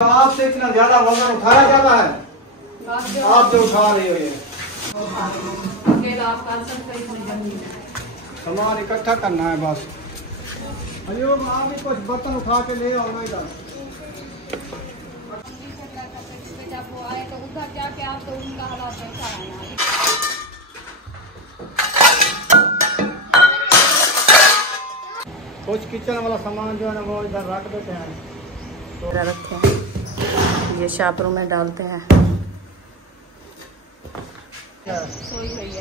आपसे इतना ज्यादा वजन उठाया जाता है, आप जो उठा रही हो ये सामान इकट्ठा करना है बस। अयोग आप भी कुछ बर्तन उठा के ले आओ इधर। कुछ किचन वाला सामान जो है ना वो इधर रख देते हैं, तो रखें, ये शापरों में डालते हैं।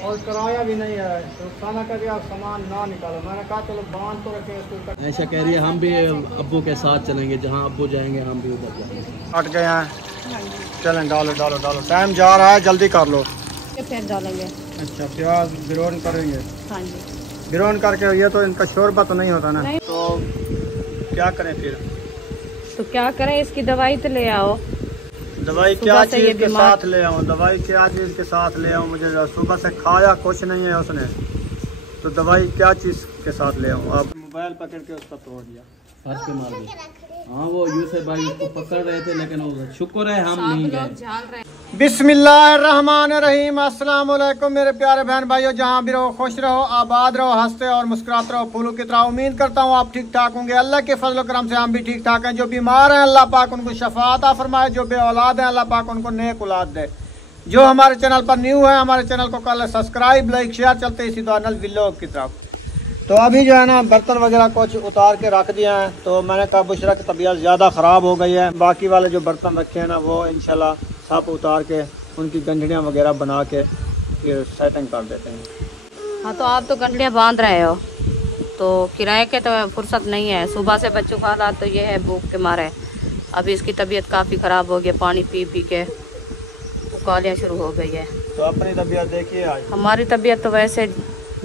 और किराया भी नहीं है, तो खाना करके आप सामान ना निकालो। मैंने कहा चलो बांध तो रखे इसको। ऐसा कह रही है हम भी अब्बू के साथ चलेंगे, जहाँ अब्बू जाएंगे हम भी उधर जाएंगे। हट गए हैं, चलें डालो डालो डालो, टाइम जा रहा है, जल्दी कर लो। फिर डालेंगे। अच्छा प्याज बिरोन करेंगे? हाँ जी बिरोन करके। ये तो इनका शोरबा तो नहीं होता ना, तो क्या करें फिर? तो क्या करें, इसकी दवाई तो ले आओ। दवाई क्या चीज के साथ ले आऊँ? दवाई क्या चीज के साथ ले आऊँ? मुझे सुबह से खाया कुछ नहीं है उसने, तो दवाई क्या चीज के साथ ले आऊँ? आप मोबाइल पकड़ के उसका तोड़ दिया, फर्श पे मार दिया। हाँ वो यूसुफ भाई उसको पकड़ रहे थे, लेकिन वो शुक्र है हम नहीं गए। बिस्मिल्लाहिर्रहमानिर्रहीम। अस्सलाम वालेकुम मेरे प्यारे बहन भाइयों, जहाँ भी रहो खुश रहो, आबाद रहो, हंसते और मुस्कुराते रहो फूलों की तरह। उम्मीद करता हूँ आप ठीक ठाक होंगे। अल्लाह के फजल करम से हम भी ठीक ठाक हैं। जो बीमार हैं अल्लाह पाक उनको शफाअत अता फरमाए, जो बे औलाद हैं अल्लाह पाक उनको नेक औलाद दे। जो हमारे चैनल पर न्यू है, हमारे चैनल को कर सब्सक्राइब, लाइक, शेयर। चलते इसी दौरान व्लॉग की तरफ। तो अभी जो है ना बर्तन वगैरह कुछ उतार के रख दिया है, तो मैंने कहा बुशरा की तबीयत ज़्यादा ख़राब हो गई है, बाकी वाले जो बर्तन रखे हैं ना वो इंशाल्लाह सब उतार के उनकी गंढड़ियाँ वगैरह बना के फिर सेटिंग कर देते हैं। हाँ तो आप तो गंढड़ियाँ बांध रहे हो, तो किराए के तो फुर्सत नहीं है। सुबह से बच्चों का हालात तो ये है, भूख के मारे अभी इसकी तबीयत काफ़ी ख़राब हो गई, पानी पी पी के उकालियाँ शुरू हो गई है। तो अपनी तबीयत देखिए आज। हमारी तबीयत तो वैसे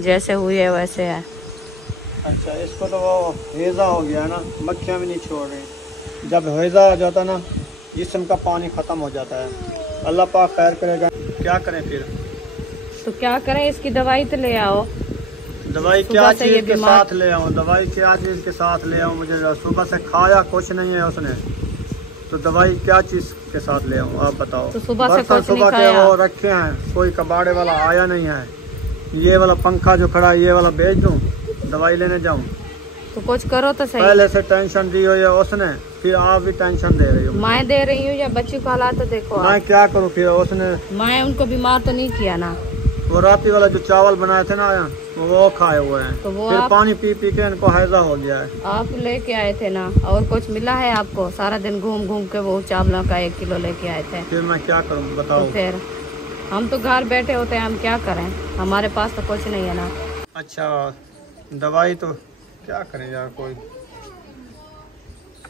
जैसे हुई है वैसे है। अच्छा इसको तो वो हैज़ा हो गया है ना, मक्खियाँ भी नहीं छोड़ रही। जब हैज़ा हो जाता ना जिस्म का पानी ख़त्म हो जाता है। अल्लाह पाक खैर करेगा, क्या करें फिर? तो क्या करें, इसकी दवाई तो ले आओ। दवाई क्या चीज़ के साथ ले आऊँ? दवाई क्या चीज़ के साथ ले आऊँ? मुझे सुबह से खाया कुछ नहीं है उसने, तो दवाई क्या चीज़ के साथ ले आऊँ आप बताओ? तो सुबह से कुछ नहीं के वो रखे हैं, कोई कबाड़े वाला आया नहीं है। ये वाला पंखा जो खड़ा है ये वाला भेज दूँ, दवाई लेने जाऊँ? तो कुछ करो तो सही। पहले से टेंशन दी हो या उसने, फिर आप भी टेंशन दे रही हो। मैं दे रही हूँ या बच्ची का हालात तो देखो। मैं क्या करूँ फिर? उसने मैं उनको बीमार तो नहीं किया ना। वो राती वाला जो चावल बनाए थे ना वो खाए हुए हैं, तो वो फिर पानी पी पी के इनको हैजा हो गया है। आप लेके आए थे ना, और कुछ मिला है आपको? सारा दिन घूम घूम के वो चावलों का 1 किलो लेके आए थे। फिर मैं क्या करूँ बताओ? तो फिर हम तो घर बैठे होते हैं, हम क्या करें? हमारे पास तो कुछ नहीं है ना। अच्छा दवाई तो क्या करें यार, कोई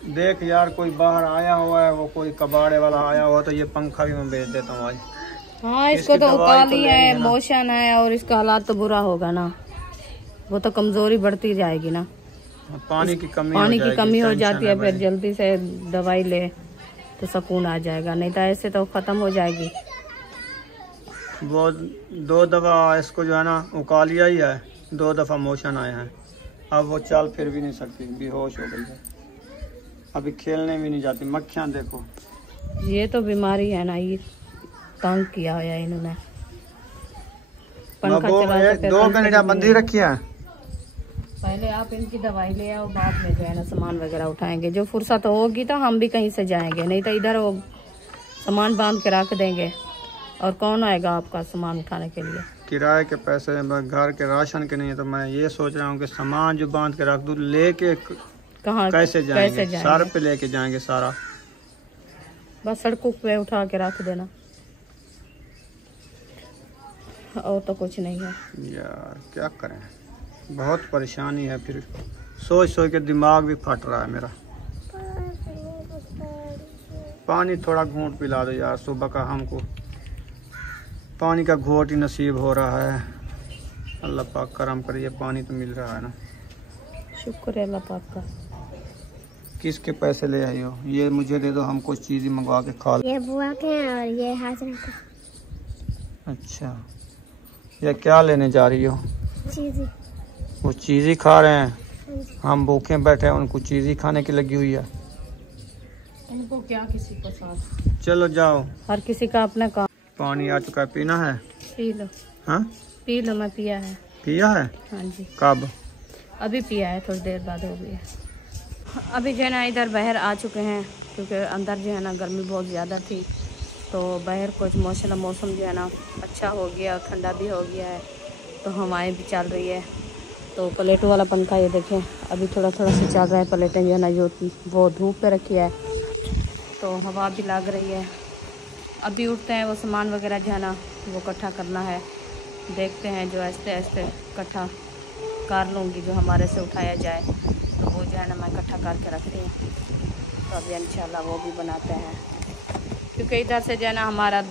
देख यार, कोई बाहर आया हुआ है, वो कोई कबाड़े वाला आया हुआ, तो ये पंखा भी मैं बेच देता हूँ आज। हाँ इसको तो उकाली है, मोशन है, और इसका हालात तो बुरा होगा ना। वो तो कमजोरी बढ़ती जाएगी ना, पानी की कमी हो जाती है। फिर जल्दी से दवाई ले तो सुकून आ जाएगा, नहीं तो ऐसे तो खत्म हो जाएगी। वो 2 दफ़ा इसको जो है ना उकालिया ही है, 2 दफ़ा मोशन आए हैं। अब वो चल फिर भी नहीं सकती, बेहोश हो गई है, अभी खेलने भी नहीं जाती। मक्खियाँ देखो, ये तो बीमारी है ना, ये तंग किया है इन्होंने। पंखा चलाते 2 घंटे बंदी रखी है। पहले आप इनकी दवाई ले आओ, बाद में जो है ना सामान वगैरह उठाएंगे। जो फुर्सत होगी तो हम भी कहीं से जाएंगे, नहीं तो इधर वो सामान बांध के रख देंगे, और कौन आएगा आपका सामान उठाने के लिए? किराए के पैसे घर के राशन के नहीं है, तो मैं ये सोच रहा हूँ कि सामान जो बांध के रख दूँ, लेके कहाँ कैसे जाएंगे? सर पे लेके जाएंगे सारा, बस सड़कों पे उठा के रख देना, और तो कुछ नहीं है यार। क्या करें, बहुत परेशानी है। फिर सोच सोच के दिमाग भी फट रहा है मेरा। पानी थोड़ा घूंट पिला दो यार, सुबह का हमको पानी का घोट ही नसीब हो रहा है। अल्लाह पाक करम करिए, पानी तो मिल रहा है ना, शुक्र है अल्लाह पाक का। किसके पैसे ले आई हो? ये मुझे दे दो, हम कुछ चीज़ मंगवा के खा लो। ये बुआ के और ये हाजरा का। अच्छा ये क्या लेने जा रही हो? चीज़ी। वो चीज़ ही खा रहे हैं, हम भूखे बैठे हैं, उनको चीज़ ही खाने की लगी हुई है। इनको क्या किसी को साथ। चलो जाओ, हर किसी का अपना काम। पानी आ चुका है, पीना है? P low. हाँ पी लो, मैं पिया है। पिया है? हाँ जी, कब? अभी पिया है, थोड़ी देर बाद हो गई है। अभी जो है ना इधर बाहर आ चुके हैं, क्योंकि अंदर जो है ना गर्मी बहुत ज़्यादा थी, तो बाहर कुछ मौसम जो है ना अच्छा हो गया और ठंडा भी हो गया है, तो हवाएं भी चल रही है। तो प्लेटों वाला पंखा ये देखें अभी थोड़ा थोड़ा सा चल रहा है। प्लेटें जो है ना जो वो धूप पे रखी है, तो हवा भी लग रही है। अभी उठते हैं, वो सामान वगैरह जो है ना वो इकट्ठा करना है। देखते हैं, जो आहिस्ते आहिस्ते इकट्ठा कर लूँगी, जो हमारे से उठाया जाए तो वो जो है ना मैं इकट्ठा करके रखती हूँ। तो अभी इंशाल्लाह वो भी बनाते हैं, क्योंकि इधर से जो है ना हमारा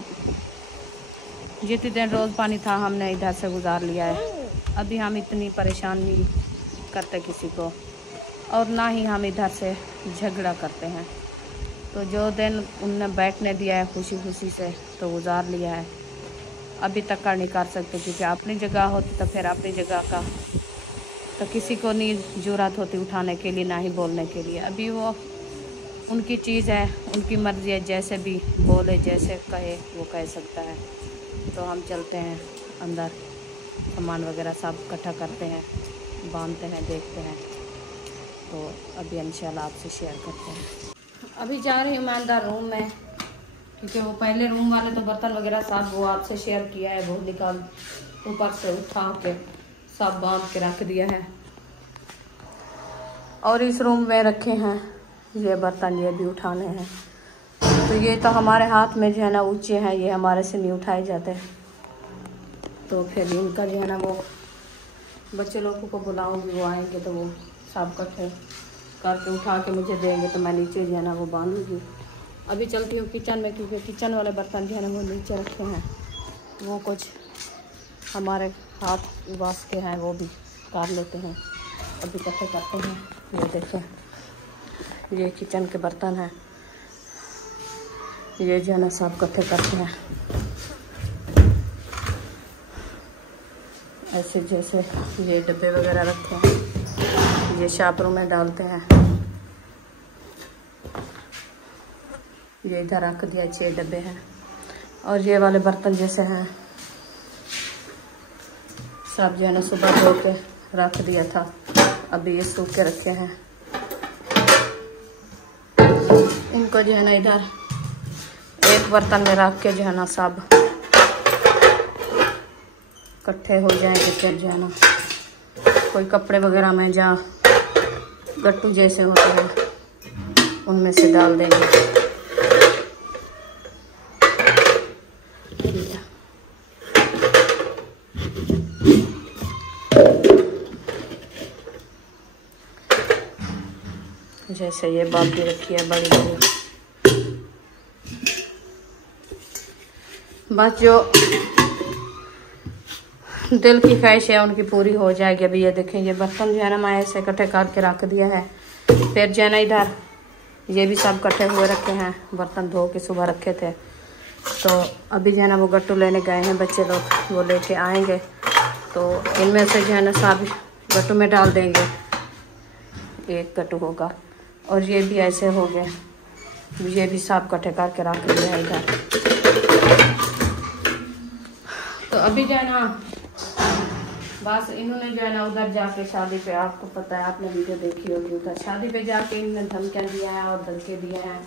जितने दिन रोज़ पानी था हमने इधर से गुजार लिया है। अभी हम इतनी परेशान नहीं करते किसी को, और ना ही हम इधर से झगड़ा करते हैं। तो जो दिन उनने बैठने दिया है खुशी खुशी से तो गुजार लिया है। अभी तक का नहीं कर सकते, क्योंकि अपनी जगह होती तो फिर अपनी जगह का तो किसी को नहीं जुर्रत होती उठाने के लिए, ना ही बोलने के लिए। अभी वो उनकी चीज़ है, उनकी मर्ज़ी है, जैसे भी बोले जैसे कहे वो कह सकता है। तो हम चलते हैं अंदर, सामान वगैरह सब इकट्ठा करते हैं, बांधते हैं, देखते हैं। तो अभी इंशाल्लाह आपसे शेयर करते हैं। अभी जा रही हूँ मैं अंदर रूम में, क्योंकि वो पहले रूम वाले तो बर्तन वगैरह सब वो आपसे शेयर किया है, वो निकाल ऊपर से उठा के सब बांध के रख दिया है। और इस रूम में रखे हैं ये बर्तन, ये भी उठाने हैं। तो ये तो हमारे हाथ में जो है ना ऊंचे हैं, ये हमारे से नहीं उठाए जाते। तो फिर इनका जो है ना वो बच्चे लोगों को बुलाऊंगी, वो आएंगे तो वो सब इकट्ठे करके उठा के मुझे देंगे, तो मैं नीचे जो है ना वो बांधूंगी। अभी चलती हूँ किचन में, क्योंकि किचन वाले बर्तन जो है ना वो नीचे रखे हैं, वो कुछ हमारे हाथ वास के हैं, वो भी कर लेते हैं। अभी इकट्ठे करते हैं। ये देखें, ये किचन के बर्तन हैं, ये जो है ना सब इकट्ठे करते हैं ऐसे, जैसे ये डब्बे वगैरह रखे हैं, ये शापरों में डालते हैं। ये इधर रख दिया, 6 डब्बे हैं। और ये वाले बर्तन जैसे हैं सब जो है ना सुबह धो के रख दिया था, अभी ये सूख के रखे हैं। इनको जो है ना इधर एक बर्तन में रख के जो है ना सब इकट्ठे हो जाएंगे। फिर जो है ना कोई कपड़े वगैरह में जहाँ गट्टू जैसे होते हैं उनमें से डाल देंगे। जैसे ये बाल्टी रखी है बड़ी बड़ी, बस जो दिल की ख्वाहिश है उनकी पूरी हो जाएगी। अभी ये देखें, ये बर्तन जो है ना मैं ऐसे इकट्ठे करके रख दिया है। फिर जो है ना इधर ये भी सब इकट्ठे हुए रखे हैं, बर्तन धो के सुबह रखे थे। तो अभी जो है ना वो गट्टू लेने गए हैं बच्चे लोग, वो लेके आएंगे तो इनमें से जो है ना सब गट्टू में डाल देंगे। एक गट्टू होगा, और ये भी ऐसे हो गए, ये भी सब इकट्ठे करके रख दिया है इधर। तो अभी जो है ना बस इन्होंने जो है ना उधर जाके शादी पे, आपको पता है, आपने वीडियो देखी होगी, उधर शादी पे जाके इन्होंने धमकियाँ दिया है और धमके दिए हैं।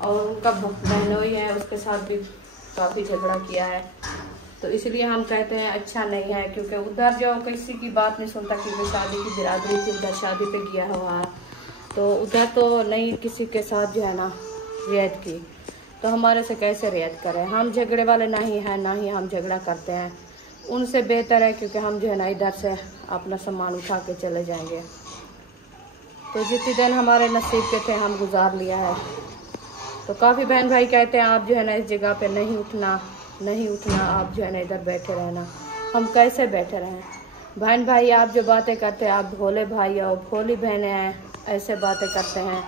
और उनका बहनोई है, उसके साथ भी काफ़ी झगड़ा किया है। तो इसलिए हम कहते हैं अच्छा नहीं है, क्योंकि उधर जो किसी की बात नहीं सुनता, क्योंकि शादी की बिरादरी थी, उधर शादी पे गया हुआ है, तो उधर तो नहीं किसी के साथ जो है ना रियायत की, तो हमारे से कैसे रियायत करें। हम झगड़े वाले नहीं हैं, ना ही हम झगड़ा करते हैं। उनसे बेहतर है, क्योंकि हम जो है ना इधर से अपना सामान उठा के चले जाएंगे। तो जितने दिन हमारे नसीब के थे हम गुजार लिया है। तो काफ़ी बहन भाई कहते हैं आप जो है ना इस जगह पे नहीं उठना, नहीं उठना, आप जो है ना इधर बैठे रहना। हम कैसे बैठे रहें बहन भाई? आप जो बातें करते हैं, आप भोले भाई और भोली बहनें हैं, ऐसे बातें करते हैं।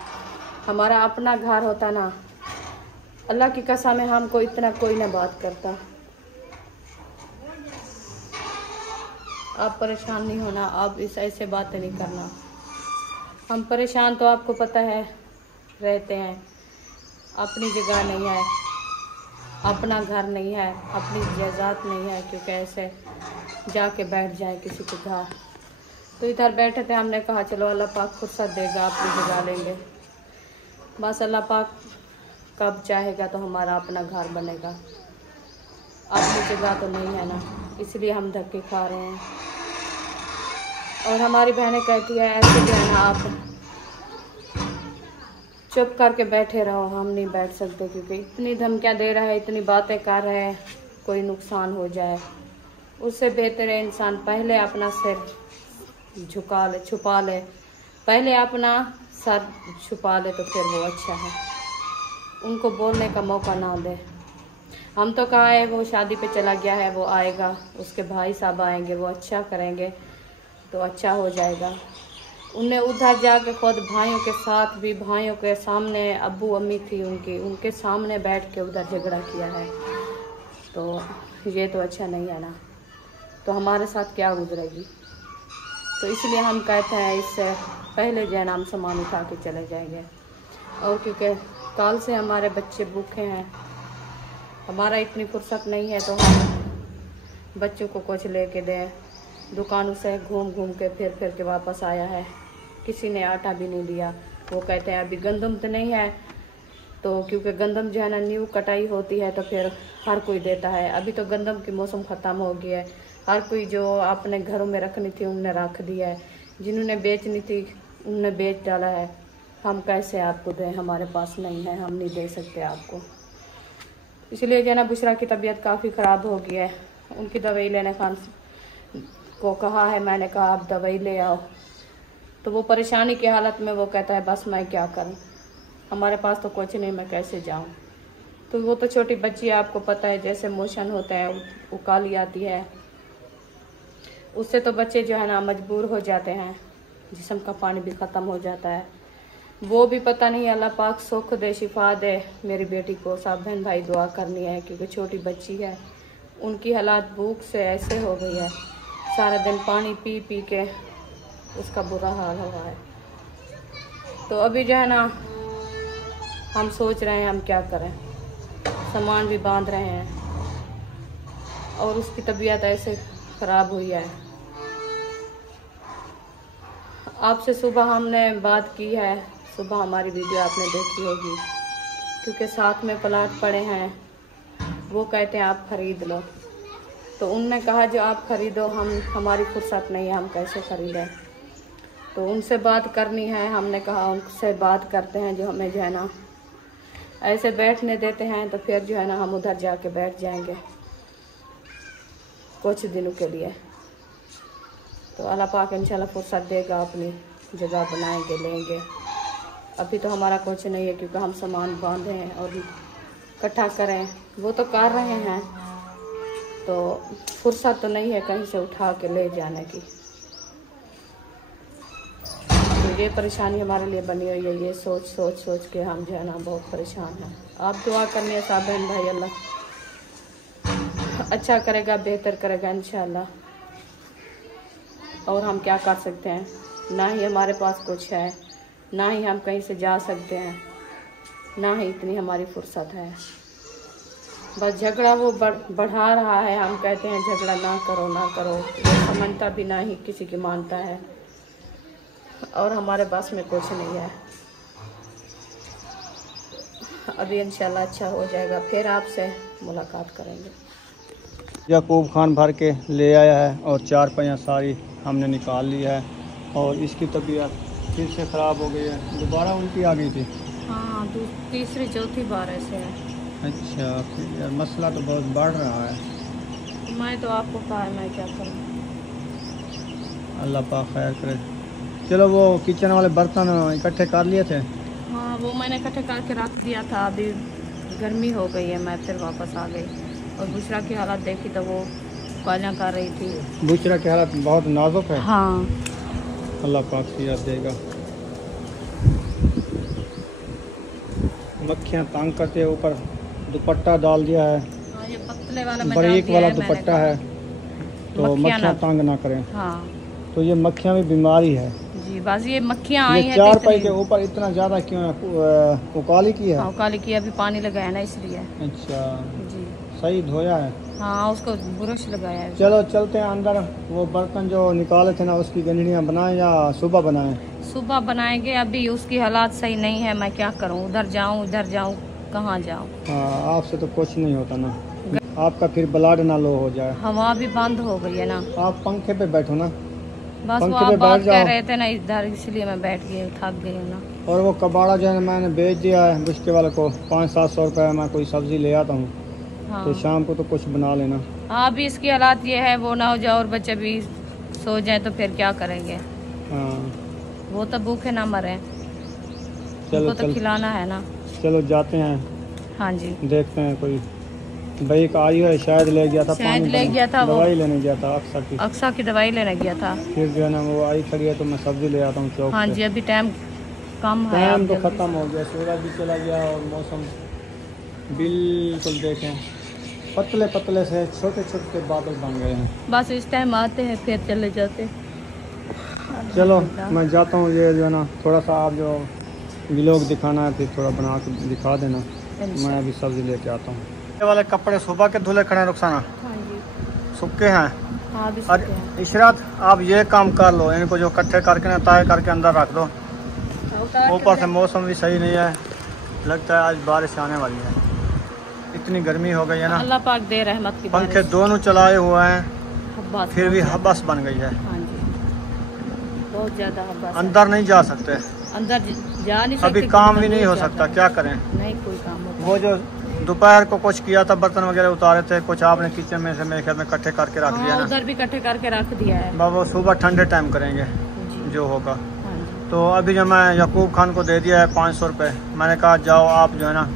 हमारा अपना घर होता ना, अल्लाह की कसम है हमको इतना कोई ना बात करता। आप परेशान नहीं होना, आप इस ऐसे बातें नहीं करना। हम परेशान तो आपको पता है रहते हैं, अपनी जगह नहीं है, अपना घर नहीं है, अपनी जायदाद नहीं है, क्योंकि ऐसे जाके बैठ जाए किसी के घर। तो इधर बैठे थे, हमने कहा चलो अल्लाह पाक फुर्सत देगा, अपनी जगह लेंगे। बस अल्लाह पाक कब चाहेगा तो हमारा अपना घर बनेगा। अपनी जगह तो नहीं है ना, इसलिए हम धक्के खा रहे हैं। और हमारी बहनें कहती है ऐसे भी है ना, आप चुप करके बैठे रहो, हम नहीं बैठ सकते, क्योंकि इतनी धमकियाँ दे रहा है, इतनी बातें कर रहे हैं, कोई नुकसान हो जाए। उससे बेहतर है इंसान पहले अपना सिर झुका ले, छुपा ले, पहले अपना सर छुपा ले तो फिर वो अच्छा है। उनको बोलने का मौका ना दे। हम तो कहा है वो शादी पे चला गया है, वो आएगा, उसके भाई साहब आएंगे, वो अच्छा करेंगे तो अच्छा हो जाएगा। उनने उधर जाके खुद भाइयों के साथ भी, भाइयों के सामने, अब्बू अम्मी थी उनके सामने बैठ के उधर झगड़ा किया है। तो ये तो अच्छा नहीं है ना, तो हमारे साथ क्या गुजरेगी। तो इसलिए हम कहते हैं इससे पहले जो है ना हम सामान उठा के चले जाएंगे। और क्योंकि कल से हमारे बच्चे भूखे हैं, हमारा इतनी फुर्सत नहीं है तो हम बच्चों को कुछ लेके दें। दुकानों से घूम घूम के फिर के वापस आया है, किसी ने आटा भी नहीं दिया। वो कहते हैं अभी गंदम तो नहीं है, तो क्योंकि गंदम जो है ना न्यू कटाई होती है तो फिर हर कोई देता है। अभी तो गंदम की मौसम ख़त्म हो गया है, हर कोई जो अपने घरों में रखनी थी उनने रख दिया है, जिन्होंने बेचनी थी उनने बेच डाला है। हम कैसे आपको दें, हमारे पास नहीं है, हम नहीं दे सकते आपको। इसलिए जो है ना बुशरा की तबीयत काफ़ी ख़राब हो गई है। उनकी दवाई लेने खान को कहा है, मैंने कहा आप दवाई ले आओ, तो वो परेशानी की हालत में वो कहता है बस मैं क्या करूं, हमारे पास तो कुछ नहीं, मैं कैसे जाऊं। तो वो तो छोटी बच्ची है, आपको पता है, जैसे मोशन होता है, उकाली आती है, उससे तो बच्चे जो है ना मजबूर हो जाते हैं, जिस्म का पानी भी ख़त्म हो जाता है। वो भी पता नहीं, अल्लाह पाक सुख दे, शिफा दे मेरी बेटी को। सब बहन भाई दुआ करनी है, क्योंकि छोटी बच्ची है, उनकी हालात भूख से ऐसे हो गई है, सारा दिन पानी पी पी के उसका बुरा हाल हुआ है। तो अभी जो है ना हम सोच रहे हैं हम क्या करें, सामान भी बांध रहे हैं और उसकी तबीयत ऐसे ख़राब हुई है। आपसे सुबह हमने बात की है, सुबह हमारी वीडियो आपने देखी होगी, क्योंकि साथ में प्लाट पड़े हैं, वो कहते हैं आप ख़रीद लो। तो उनने कहा जो आप ख़रीदो, हमारी फुर्सत नहीं है, हम कैसे ख़रीदें। तो उनसे बात करनी है, हमने कहा उनसे बात करते हैं, जो हमें जो है ना ऐसे बैठने देते हैं, तो फिर जो है ना हम उधर जाके बैठ जाएंगे कुछ दिनों के लिए। तो अल्लाह पाक इंशाल्लाह फुर्सत देगा, अपनी जगह बनाएंगे, लेंगे। अभी तो हमारा कुछ नहीं है, क्योंकि हम सामान बांधे हैं और इकट्ठा करें, वो तो कर रहे हैं, तो फुर्सत तो नहीं है कहीं से उठा के ले जाने की। तो ये परेशानी हमारे लिए बनी हुई है, ये सोच के हम जो है ना बहुत परेशान हैं। आप दुआ करनी है सब बहन भाई, अल्लाह अच्छा करेगा, बेहतर करेगा इंशाल्लाह। और हम क्या कर सकते हैं, ना ही हमारे पास कुछ है, ना ही हम कहीं से जा सकते हैं, ना ही इतनी हमारी फुर्सत है। बस झगड़ा वो बढ़ा रहा है, हम कहते हैं झगड़ा ना करो ना करो, वो समझता भी ना ही किसी की मानता है, और हमारे पास में कुछ नहीं है। अभी इंशाल्लाह अच्छा हो जाएगा, फिर आपसे मुलाकात करेंगे। याकूब खान भर के ले आया है और 4 पहिया सारी हमने निकाल लिया है, और इसकी तबीयत फिर से ख़राब हो गई है, दोबारा उल्टी आ गई थी। हाँ, तीसरी चौथी बार ऐसे है। अच्छा, फिर यार मसला तो बहुत बढ़ रहा है। मैं तो आपको कहा है, मैं क्या करूँ। अल्लाह पाक खैर करे। चलो वो किचन वाले बर्तन इकट्ठे कर लिए थे? हाँ, वो मैंने इकट्ठे करके रख दिया था, अभी गर्मी हो गई है, मैं फिर वापस आ गई। और बुशरा की हालत देखी तो वो गालियाँ कर रही थी। बुशरा की हालत बहुत नाजुक है। हाँ, अल्लाह पाक सियात देगा। मक्खियाँ तंग करते, ऊपर दुपट्टा डाल दिया है। हाँ, ये पतले वाला बारीक वाला दुपट्टा है, तो मक्खियाँ तंग ना करें। हाँ, तो ये मक्खियाँ भी बीमारी है। जी बस ये मक्खियाँ आई ये हैं। चार पाई के ऊपर इतना ज्यादा क्यों है? काली की है? हाँ काली की, अभी पानी लगाया ना इसलिए। अच्छा, जी सही धोया है? हाँ उसको ब्रश लगाया है। चलो चलते हैं अंदर। वो बर्तन जो निकाले थे ना उसकी गंजड़ियाँ बनाए या सुबह बनाए? सुबह बनाएंगे, अभी उसकी हालात सही नहीं है, मैं क्या करूँ, उधर जाऊँ कहाँ जाऊँ। हाँ, आपसे तो कुछ नहीं होता ना, आपका फिर ब्लड ना लो हो जाए। हवा भी बंद हो गई है ना। आप पंखे पे बैठो ना। बस वो पंखे आप पे बात बैठ कह जाओ। रहे थे ना इधर, इसलिए मैं बैठ गई हूँ, थक गई हूँ ना। और वो कबाड़ा जो है मैंने बेच दिया है बुश्ते वाले को, 500-700 रुपये। मैं कोई सब्जी ले आता हूँ हाँ तो शाम को तो कुछ बना लेना। हाँ, अभी इसकी हालात ये है, वो ना हो जाए और बच्चे भी सो जाए तो फिर क्या करेंगे। हाँ वो तो भूखे ना मरे, चलो उनको तो खिलाना है ना। चलो जाते हैं, हाँ जी देखते हैं। कोई भाई का आई है, शायद ले गया था, शायद पानी ले गया था, वो दवाई लेने गया था अक्सर की। अक्सा की दवाई लेने गया था। फिर जो है ना वो आई खड़ी है तो मैं सब्जी ले आता हूँ चौक हाँ से। जी अभी टाइम कम है, टाइम आप तो जल्दी ख़त्म हो गया, सूरज भी चला गया और मौसम बिल्कुल देखें पतले पतले से छोटे छोटे बादल बन गए हैं। बस इस टाइम आते हैं फिर चले जाते। चलो मैं जाता हूँ। ये जो है ना थोड़ा सा आप जो व्लॉग दिखाना है फिर थोड़ा बना के दिखा देना। मैं अभी सब्जी लेके आता हूँ। ये वाले कपड़े सुबह के धुले खड़े हैं रुखसाना, हाँ जी सूखे हैं। हाँ भी और इशरात आप ये काम कर लो, इनको जो इकट्ठे करके ना ताय करके अंदर रख दो। ऊपर से मौसम भी सही नहीं है, लगता है आज बारिश आने वाली है, इतनी गर्मी हो गई है ना। अल्लाह पाक दे रहमत की पंखे बारिश। दोनों चलाए हुए हैं हब्बास फिर भी बहुत हबस बन गई है। हाँ जी बहुत ज्यादा हब्बास है। अंदर नहीं जा सकते, अंदर जा नहीं सकते, अभी काम भी क्योंकि नहीं हो दूर सकता, जाता क्या है। करें। नहीं कोई काम होता। वो जो दोपहर को कुछ किया था, बर्तन वगैरह उतारे थे, कुछ आपने किचन में से मेरे ख्याल में इकट्ठे करके रख दिया हाँ ना। उधर भी इकट्ठे करके रख दिया है। वो सुबह ठंडे टाइम करेंगे जी जो होगा। हाँ जी तो अभी जो मैं यकूब खान को दे दिया है 500 रुपये, मैंने कहा जाओ आप जो है ना,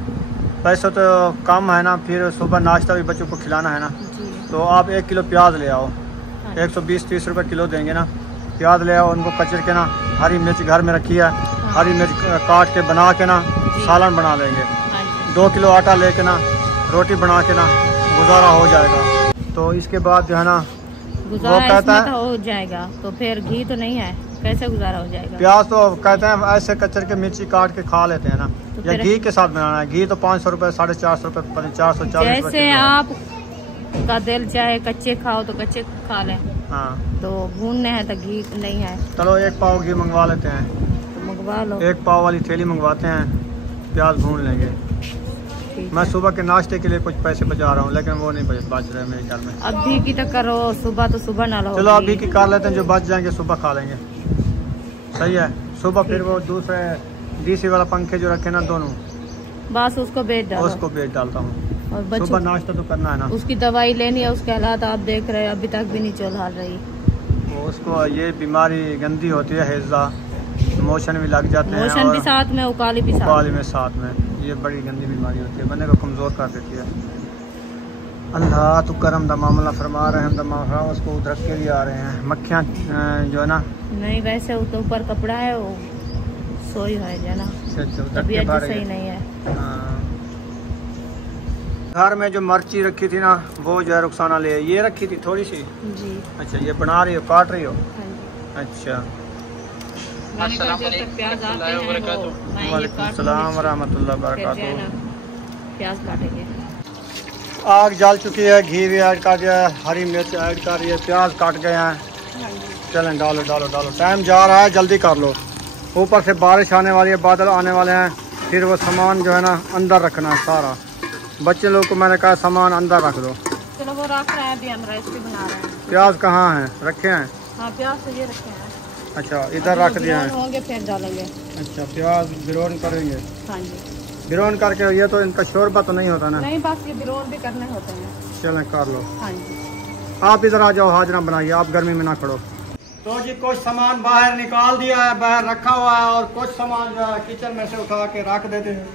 पैसे तो कम है ना, फिर सुबह नाश्ता भी बच्चों को खिलाना है ना, जी तो आप 1 किलो प्याज ले आओ। हाँ 120-30 रुपये किलो देंगे ना। प्याज ले आओ, उनको कचर के ना, हरी मिर्च घर में रखी है, हरी मिर्च काट के बना के ना सालन बना लेंगे। हाँ जी 2 किलो आटा लेके ना रोटी बना के ना गुजारा हो जाएगा। तो इसके बाद जो है ना गुजारा वो कहता इसमें है, तो हो जाएगा, तो फिर घी तो नहीं है, कैसे गुजारा हो जाएगा। प्याज तो कहते हैं ऐसे कचर के मिर्ची काट के खा लेते हैं ना, तो या फिर- घी के साथ बनाना है। घी तो 500 रुपये, 450 रुपये, 440 जैसे आप का दिल चाहे कच्चे खाओ तो कच्चे खा लें, हाँ तो भूनने हैं तो घी नहीं है चलो 1 पाव घी मंगवा लेते हैं, तो मंगवा लो। 1 पाव वाली थैली मंगवाते हैं, प्याज भून लेंगे। ठीक मैं है। सुबह के नाश्ते के लिए कुछ पैसे बचा रहा हूँ, लेकिन वो नहीं बच रहे मेरे ख्याल में। अभी की तो करो, सुबह तो सुबह ना लो। चलो अभी की कर लेते हैं, जो बच जाएंगे सुबह खा लेंगे। सही है। सुबह फिर वो दूसरे डीसी वाला पंखे जो रखे ना दोनों, बस उसको बेच डालो उसको बेच डालता हूँ। और सुबह बच्चों नाश्ता तो करना है ना। उसकी दवाई लेनी है, उसके हालात आप देख रहे हैं, अभी तक भी नहीं चल रही। वो उसको ये बीमारी गंदी होती है, हैजा, मोशन भी लग जाते हैं मोशन भी और साथ में, उकाली भी साथ बाल में। में साथ में। ये बड़ी गंदी बीमारी होती है, बंदे को कमज़ोर कर देती है। अल्लाह तो करम दा मामला फरमा रहे हैं, दमा उसको उधर के लिए आ रहे हैं मक्खियाँ जो है ना। नहीं वैसे वो तो ऊपर कपड़ा है, वो सोई है जाना, तबीयत भी सही नहीं है। घर में जो मिर्ची रखी थी ना वो जो है रुखसाना ले, ये रखी थी थोड़ी सी। जी अच्छा ये बना रही हो, काट रही हो? हाँ जी। अच्छा। मैंने कहा जब तक प्याज आते हैं वो मैं ये वालेकुम काट सलाम लूँगी, वरहमतुल्लाह फिर जो है वबरकातुहू। ना प्याज काटेंगे। आग जल चुकी है, घी भी ऐड कर दिया है, हरी मिर्च ऐड कर रही है, प्याज काट गए हैं। हाँ जी चलें डालो डालो डालो, टाइम जा रहा है, जल्दी कर लो। ऊपर से बारिश आने वाली है, बादल आने वाले हैं, फिर वो सामान जो है ना अंदर रखना है सारा। बच्चे लोग को मैंने कहा सामान अंदर रख दो। चलो वो रख रहे हैं, अभी हम रेसिपी बना रहे हैं। प्याज कहाँ हैं, रखे हैं? हाँ प्याज तो ये रखे हैं। अच्छा इधर रख दिया है। होंगे फिर डालेंगे। अच्छा प्याज बिरोन करेंगे, हाँ जी बिरोन करके। ये तो इनका शोरबा तो नहीं होता ना? नहीं बस ये बिरोन भी करने होते हैं। चलें कर लो। हाँ जी आप इधर आ जाओ, हाजरा बनाइए, आप गर्मी में ना खड़ो। तो जी कुछ सामान बाहर निकाल दिया है, बाहर रखा हुआ है, और कुछ सामान जो है किचन में से उठा के रख देते हैं।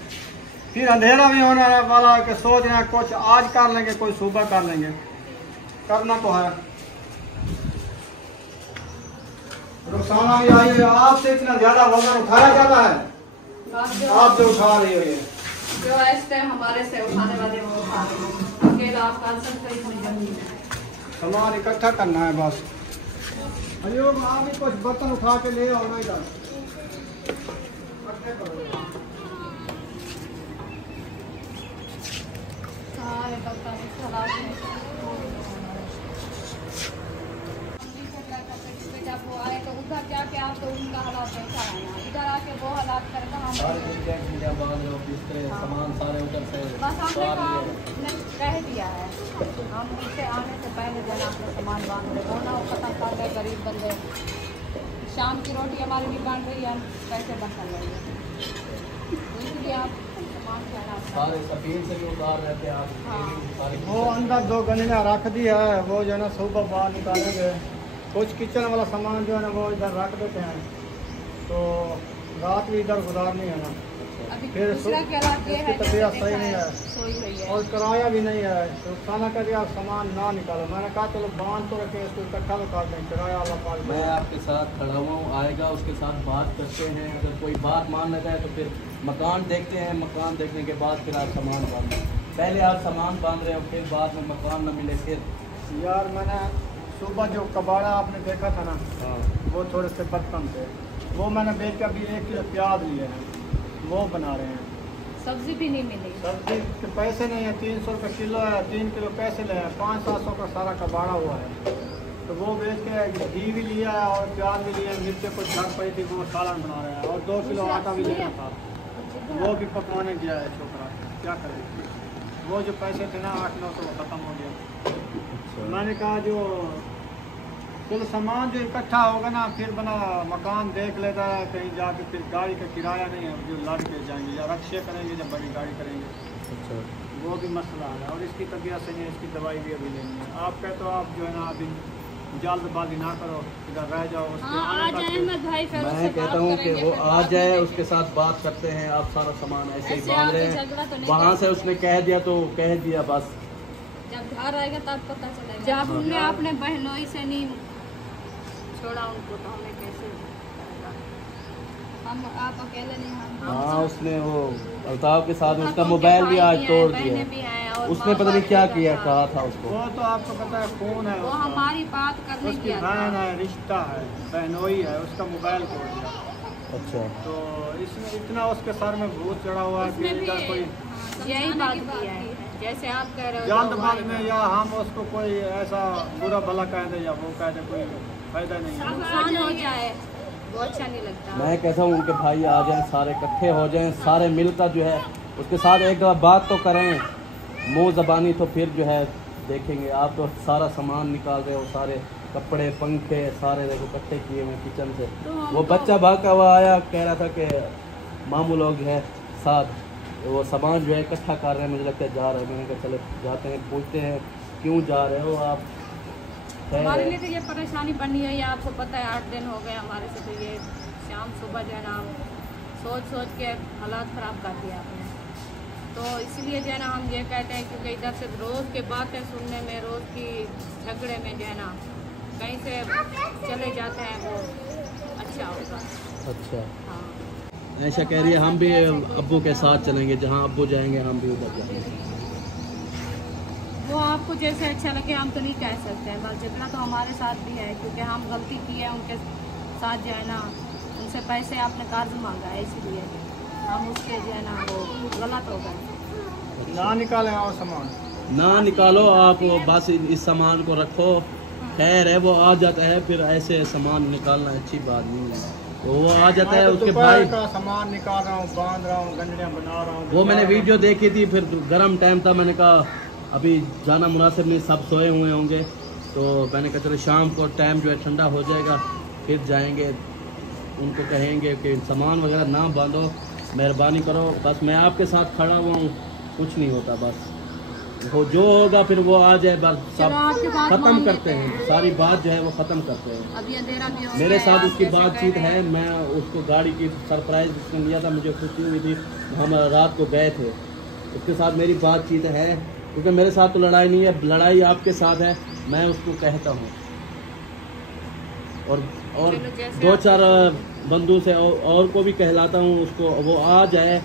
फिर अंधेरा भी होने वाला है कि सोच रहे हैं कुछ आज कर लेंगे, कोई सुबह कर लेंगे, करना तो है। रुखसाना भी आई है, आपसे इतना ज्यादा वजन उठाया जाता है, आप जो उठा रही हो ये। जो ऐसे हमारे से उठाने वाले वो उठा रहे हैं, अकेला आप कर सकते हो, इतनी जमीन है। सामान इकट्ठा करना है बस। अयोग आप भी कुछ बर्तन उठा के ले आओ ना इधर। जब वो आए तो उधर जाके आप तो उनका हालात ऐसा आना, इधर आके वो हालात करके हम सामान सारे उधर से बस हमने काम कह दिया है। हम उनसे आने से पहले जो है अपना सामान बांध दे, वो ना वो खत्म कर दे। गरीब बंदे शाम की रोटी हमारी भी बन रही है, कैसे बन रही है, तो इसलिए आप सामान कहना सारे सफीन से भी उतार रहते हैं आप। हाँ। वो अंदर 2 गंजलियाँ रख दी है, वो जो है ना सुबह बाहर निकालेंगे। कुछ किचन वाला सामान जो है ना वो इधर रख देते हैं, तो रात भी इधर गुजारनी है ना। अभी फिर दूसरा क्या हालात ये उसकी है, तबीयत जैसे सही देखा नहीं है, है सोई हुई है। और किराया भी नहीं है, तो खाना कर दिया सामान ना निकालो। मैंने कहा चलो बांध तो रखे, इसको इकट्ठा तो कर दें, किराया वाला पाल। मैं आपके साथ खड़ा हुआ हूँ, आएगा उसके साथ बात करते हैं। अगर कोई बात मान लगा है तो फिर मकान देखते हैं, मकान देखने के बाद फिर आप सामान बांधें। पहले आप सामान बांध रहे हो, फिर बाद में मकान न मिले फिर। यार मैंने सुबह जो कबाड़ा आपने देखा था ना, हाँ वो थोड़े से बर्तन थे, वो मैंने बेच के अभी 1 किलो प्याज लिए हैं, वो बना रहे हैं। सब्जी भी नहीं मिली। सब्जी के पैसे नहीं है, 300 रुपये किलो है, 3 किलो पैसे ले हैं, 500-700 का सारा कबाड़ा हुआ है। तो वो बेच के घी भी लिया है और प्याज भी लिया है, मिर्ची कुछ घर पड़ी थी वो सालन बना रहे हैं, और 2 किलो आटा भी लेना था, वो भी पकवाने गया है छोकरा, क्या करें। वो जो पैसे थे ना 800-900 ख़त्म हो गया। मैंने कहा जो कुल सामान जो इकट्ठा होगा ना, फिर बना मकान देख लेता है कहीं जाके, फिर गाड़ी का किराया नहीं है जो लड़ के जाएंगे या रक्शे करेंगे जब बड़ी गाड़ी करेंगे। अच्छा, वो भी मसला है, और इसकी तबीयत सही है, इसकी दवाई भी अभी लेनी है। आप कहते हो आप जो है ना अभी जल्दबाजी ना करो, इधर रह जाओ, उसके आने तक। मैं कहता हूँ कि वो आ जाए, उसके साथ बात करते हैं। आप सारा सामान ऐसे ही बांध रहे हैं, वहाँ से उसने कह दिया तो कह दिया बस। जब घर आएगा तब पता चलेगा। जब हमने अपने बहनोई से नहीं छोड़ा उनको तो हमें कैसे करेगा? हम आप अकेले नहीं, हम हाँ, उसने वो अल्ताफ के साथ उसका मोबाइल भी आज तोड़ दिया। उसने पता नहीं क्या किया, कहा था उसको। वो तो आपको पता है कौन है, वो हमारी बात करने उसकी की बहन है, रिश्ता है, बहनोई है, उसका मोबाइल तोड़ दिया। अच्छा, तो इसमें इतना उसके सर में भूत चढ़ा हुआ है कि इधर कोई यही बात किया है, जैसे आप कह रहे हो जल्दबाजी में, या हम उसको कोई ऐसा बुरा भला कह दे या वो कह दे, कोई फायदा नहीं है। नुकसान हो जाए वो अच्छा नहीं लगता। मैं कहता हूँ उनके भाई आ जाएं, सारे इकट्ठे हो जाएं, सारे मिलकर जो है उसके साथ एक बात तो करें, मुँह ज़बानी, तो फिर जो है देखेंगे। आप तो सारा सामान निकाल रहे हो, सारे कपड़े पंखे सारे देखो इकट्ठे किए हुए किचन से। वो बच्चा भागा हुआ आया, कह रहा था कि मामू लोग है साथ, वो सामान जो है इकट्ठा कर रहे हैं, मुझे लगता है जा रहे हैं। मैंने कहा चलो जाते हैं, पूछते हैं क्यों जा रहे हो आप। हमारे लिए तो ये परेशानी बनी है, आपको पता है 8 दिन हो गए हमारे से। तो ये शाम सुबह जो है ना सोच के हालात ख़राब कर दिया आपने। तो इसलिए जो है ना हम ये कहते हैं, क्योंकि इधर से रोज़ के बातें सुनने में, रोज़ की झगड़े में जो है ना कहीं से चले जाते हैं, वो अच्छा होगा। अच्छा, हाँ, ऐसा कह रही है हम भी अब्बू के साथ चलेंगे, जहाँ अब्बू जाएंगे हम भी उधर जाएंगे। वो आपको जैसे अच्छा लगे, हम तो नहीं कह सकते हैं। बस झगड़ा तो हमारे साथ भी है, क्योंकि हम गलती की है उनके साथ जो है ना, उनसे पैसे आपने कर्ज मांगा है, इसीलिए हम उसके जो है ना वो गलत हो गए। ना निकालें और सामान ना निकालो आप, बस इस सामान को रखो, खैर है। वो आ जाता है, फिर ऐसे सामान निकालना अच्छी बात नहीं है। तो वो आ जाता है, उसके भाई का सामान निकाल रहा हूँ, बांध रहा हूँ, गंजलियाँ बना रहा हूँ। वो मैंने वीडियो देखी थी, फिर गर्म टाइम था, मैंने कहा अभी जाना मुनासिब नहीं, सब सोए हुए होंगे। तो मैंने कहा चलो शाम को टाइम जो है ठंडा हो जाएगा, फिर जाएंगे, उनको कहेंगे कि सामान वगैरह ना बांधो, मेहरबानी करो, बस मैं आपके साथ खड़ा हुआ हूँ, कुछ नहीं होता, बस वो जो होगा फिर वो आ जाए, बस सब ख़त्म करते हैं, सारी बात जो है वो ख़त्म करते हैं। अभी अंधेरा भी हो मेरे गया, साथ आप उसकी जैसे बातचीत कह रहे है, हैं। मैं उसको गाड़ी की सरप्राइज़ उसने लिया था, मुझे खुशी हुई थी, हम रात को गए थे, उसके साथ मेरी बातचीत है, क्योंकि मेरे साथ तो लड़ाई नहीं है, लड़ाई आपके साथ है, मैं उसको कहता हूँ। और 2-4 बंदों से और को भी कहलाता हूँ उसको, वो आ जाए।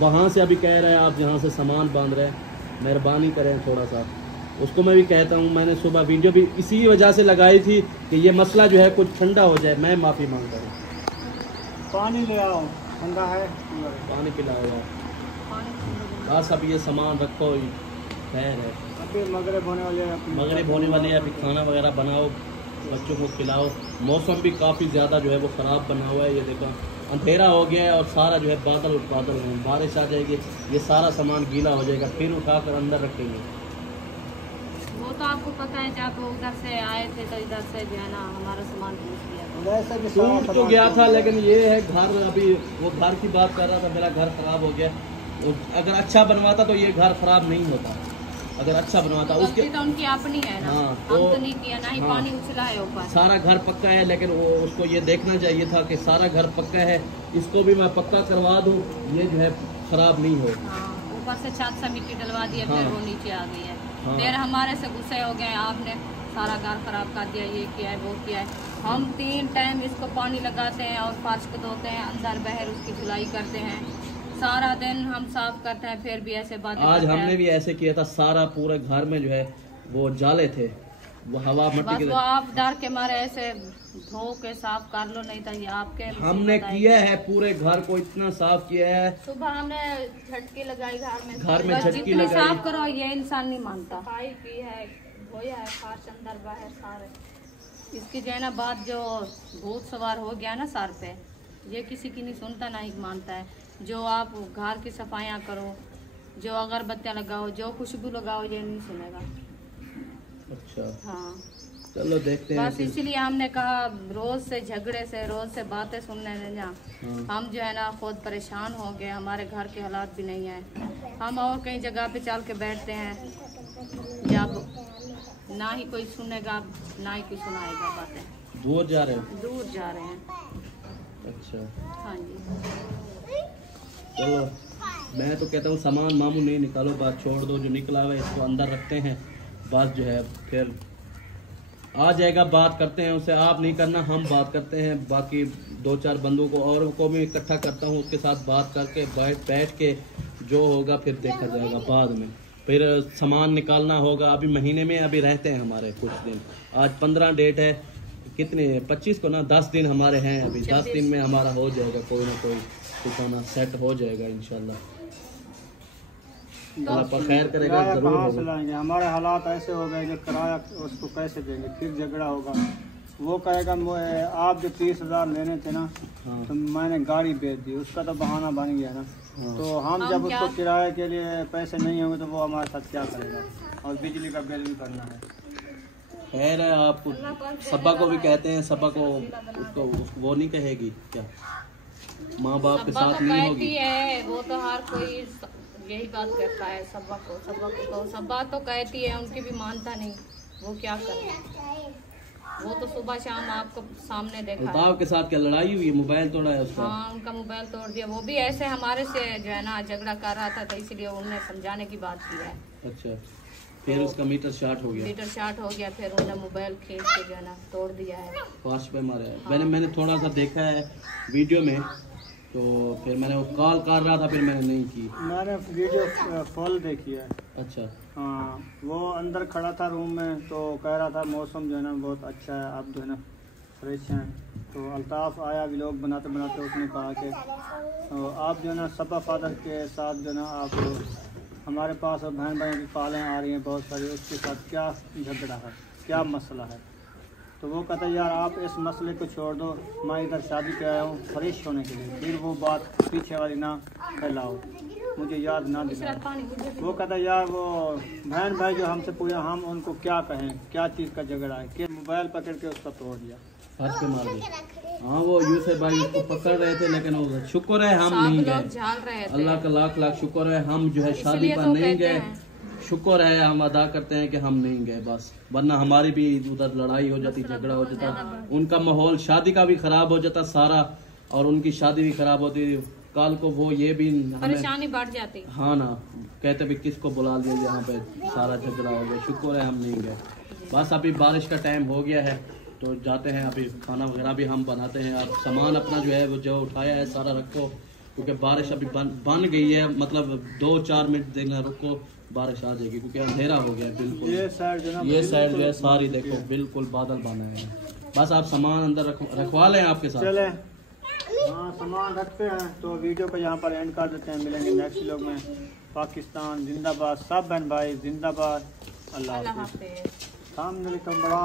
वहाँ से अभी कह रहे हैं आप जहाँ से सामान बांध रहे हैं, मेहरबानी करें थोड़ा सा, उसको मैं भी कहता हूँ, मैंने सुबह वीडियो भी इसी वजह से लगाई थी कि ये मसला जो है कुछ ठंडा हो जाए। मैं माफ़ी मांगता हूँ। पानी ले आओ, ठंडा है, पानी पिलाओ बस। अब ये सामान रखो, खैर है। अभी मगरिब होने वाली है, मगरिब होने वाली है, अभी खाना वगैरह बनाओ, बच्चों को खिलाओ। मौसम भी काफ़ी ज़्यादा जो है वो ख़राब बना हुआ है। ये देखो अंधेरा हो गया है और सारा जो है बादल हैं, बारिश आ जाएगी, ये सारा सामान गीला हो जाएगा, फिर उठाकर अंदर रखेंगे। वो तो आपको पता है, जब उधर से आए थे तो इधर से जो है ना हमारा सामान टूट गया था। टूट तो गया था, लेकिन ये है घर, अभी वो घर की बात कर रहा था, मेरा घर ख़राब हो गया। अगर अच्छा बनवाता तो ये घर ख़राब नहीं होता, अगर अच्छा बनवाता। उसके तो उनकी अपनी है ना, हाँ, हम तो नहीं किया ना ही। हाँ, पानी उछला है ऊपर, सारा घर पक्का है, लेकिन वो उसको ये देखना चाहिए था कि सारा घर पक्का है, इसको भी मैं पक्का करवा दूँ, ये जो है ख़राब नहीं हो। ऊपर से छत से मिट्टी डलवा दिया, फिर वो नीचे आ गई है। फिर हमारे से गुस्से हो गए, आपने सारा घर खराब कर दिया, ये किया है, वो किया है। हम 3 टाइम इसको पानी लगाते हैं और फर्श को धोते हैं, अंदर बाहर उसकी धुलाई करते हैं, सारा दिन हम साफ करते हैं, फिर भी ऐसे बातें। आज हमने भी ऐसे किया था, सारा पूरे घर में जो है वो जाले थे, वो हवा मट्टी के, वो आप डर के मारे ऐसे धो के साफ कर लो, नहीं तो ये आपके। हमने किया है, पूरे घर को इतना साफ किया है। सुबह हमने झटकी लगाई घर में झटकी लगाई, साफ करो, ये इंसान नहीं मानता। सफाई की है, धोया है फर्श अंदर बाहर सारे। इसकी जो है ना बात, जो भूत सवार हो गया ना सर पे, ये किसी की नहीं सुनता ना ही मानता है। जो आप घर की सफाइयाँ करो, जो अगरबत्तियाँ लगाओ, जो खुशबू लगाओ, ये नहीं सुनेगा। अच्छा, हाँ, चलो देखते हैं। बस इसीलिए हमने कहा, रोज से झगड़े से, रोज से बातें सुनने में जा हम जो है ना खुद परेशान हो गए। हमारे घर के हालात भी नहीं है, हम और कई जगह पे चल के बैठते हैं, जब ना ही कोई सुनेगा ना ही कोई सुनाएगा बातें। दूर जा रहे हैं, दूर जा रहे हैं। अच्छा, हाँ जी, चलो मैं तो कहता हूँ सामान मामू नहीं निकालो, बात छोड़ दो, जो निकला हुआ है इसको अंदर रखते हैं, बस जो है फिर आ जाएगा, बात करते हैं उससे। आप नहीं करना, हम बात करते हैं। बाकी 2-4 बंदों को और को भी इकट्ठा करता हूँ, उसके साथ बात करके बैठ के जो होगा फिर देखा जाएगा बाद में। फिर सामान निकालना होगा, अभी महीने में अभी रहते हैं हमारे कुछ दिन। आज 15 डेट है, कितने 25 को ना, 10 दिन हमारे हैं अभी। 10 दिन में हमारा हो जाएगा, कोई ना कोई ठिकाना सेट हो जाएगा इंशाल्लाह। आप खैर करेगा, जरूर कहाँ से लाएंगे? हमारे हालात ऐसे हो गए, जो किराया उसको कैसे देंगे? फिर झगड़ा होगा, वो कहेगा आप जो 30,000 लेने थे ना, तो मैंने गाड़ी बेच दी, उसका तो बहाना बन गया ना। तो हम जब उसको किराए के लिए पैसे नहीं होंगे तो वो हमारे साथ क्या करेगा? और बिजली का बिल भी करना है। खैर है, आप सबा को भी कहते हैं, सबा को उसको वो नहीं कहेगी क्या? माँ बाप के साथ नहीं होगी है, वो तो हर कोई यही बात करता है। सबा को तो सबा तो कहती है, उनकी भी मानता नहीं, वो क्या करे? वो तो सुबह शाम आपको सामने देखा। अल्ताफ के साथ क्या लड़ाई हुई? मोबाइल तोड़ा है उसका? हाँ, उनका मोबाइल तोड़ दिया। वो भी ऐसे हमारे से जो है ना झगड़ा कर रहा था, तो इसलिए उन्होंने समझाने की बात की है। अच्छा, फिर उसका मीटर शॉर्ट हो गया, फिर उन्होंने मोबाइल खींच के जो है ना तोड़ दिया है, फर्श पे मारा है। मैंने थोड़ा सा देखा है वीडियो में, तो फिर मैंने वो कॉल कर रहा था, फिर मैंने नहीं की। मैंने वीडियो फुल देखी है। अच्छा, हाँ, वो अंदर खड़ा था रूम में, तो कह रहा था मौसम जो है ना बहुत अच्छा है, आप जो है ना फ्रेश हैं। तो अल्ताफ़ आया, व्लॉग बनाते बनाते उसने कहा कि तो आप जो है ना सबा फादर के साथ जो है ना आप हमारे पास बहन भाई की कॉलें आ रही हैं बहुत सारी, उसके साथ क्या झगड़ा है, क्या मसला है? तो वो कहता है यार आप इस मसले को छोड़ दो, मैं इधर शादी पे आया हूँ फ्रेश होने के लिए, फिर वो बात पीछे वाली ना फैलाओ, मुझे याद ना दिलाओ। वो कहता है यार वो बहन भाई जो हमसे पूछा, हम उनको क्या कहें, क्या चीज़ का झगड़ा है कि मोबाइल पकड़ के उसका तोड़ दिया, फर्श पे मार दिया। हाँ, वो यूसुफ भाई उसको पकड़ रहे थे, लेकिन वो शुक्र है हम नहीं गए। अल्लाह का लाख लाख शुक्र है, हम जो है शादी पर नहीं गए। शुक्र है, हम अदा करते हैं कि हम नहीं गए बस, वरना हमारी भी उधर लड़ाई हो जाती, झगड़ा हो जाता, उनका माहौल शादी का भी खराब हो जाता सारा, और उनकी शादी भी खराब होती। कल को वो ये भी परेशानी बढ़ जाती। हाँ ना, कहते भी किसको बुला लिया, यहाँ पे सारा झगड़ा हो गया। शुक्र है हम नहीं गए। बस अभी बारिश का टाइम हो गया है, तो जाते हैं, अभी खाना वगैरह भी हम बनाते हैं। आप सामान अपना जो है वो जो उठाया है सारा रखो, क्योंकि बारिश अभी बन गई है, मतलब 2-4 मिनट देखना, रुको बारिश आ जाएगी क्योंकि अंधेरा हो गया है बिल्कुल। ये साइड जो है सारी देखो बिल्कुल बादल बना है। बस आप सामान अंदर रखवा लें आपके साथ। चले हाँ सामान रखते हैं, तो वीडियो को यहाँ पर एंड कर देते हैं। मिलेंगे नेक्स्ट व्लॉग में। पाकिस्तान जिंदाबाद, सब बहन भाई जिंदाबाद। अल्लाह हाफिज़। सामने तो बड़ा